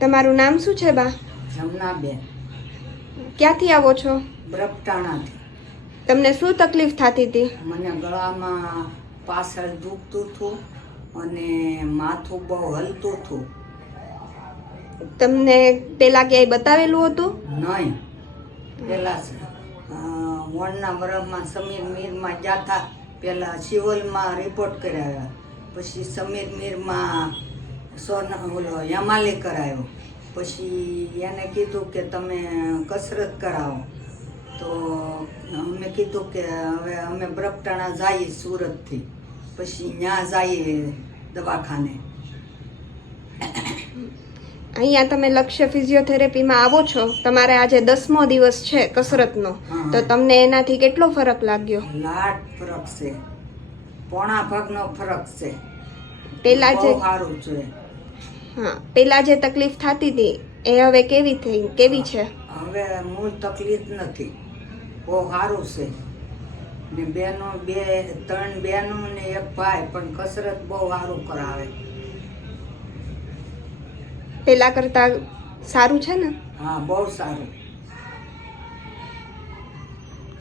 તમારું નામ શું છે બા? જમનાબેન. ક્યાંથી આવો છો? બ્રપટાણાથી. તમને શું તકલીફ થતી હતી? મને ગળામાં પાછળ દુખતું હતું અને માથું બહુ હલતું હતું. તમને પેલા ક્યાંય બતાવેલું હતું? નહીં, પેલા વણના બરફમાં સમીર મીરમાં જાતા, પેલા સિવલમાં રિપોર્ટ કરાવ્યા, પછી સમીર મીરમાં ઓલો યમાલી કરાવ્યો, પછી એને કીધું કે તમે કસરત કરાવો. તો અમે કીધું કે હવે અમે બ્રપટાણા જઈએ સુરતથી, પછી ત્યાં જઈએ દવાખાને. અહીંયા તમે લક્ષ્ય ફિઝિયોથેરાપીમાં આવો છો, તમારે આજે 10મો દિવસ છે કસરતનો, તો તમને એનાથી કેટલો ફરક લાગ્યો? લાખ ફરક છે, પોણા ભાગનો ફરક છે. પેલા જે સારું છે. હા, પેલા જે તકલીફ થતી હતી એ હવે કેવી છે? હવે મૂળ તકલીફ નથી, બહુ સારું છે. ને ત્રણ બહેનો ને એક ભાઈ પણ કસરત બહુ સારું કરાવે. પેલા કરતા સારું છે ને? હા, બહુ સારું.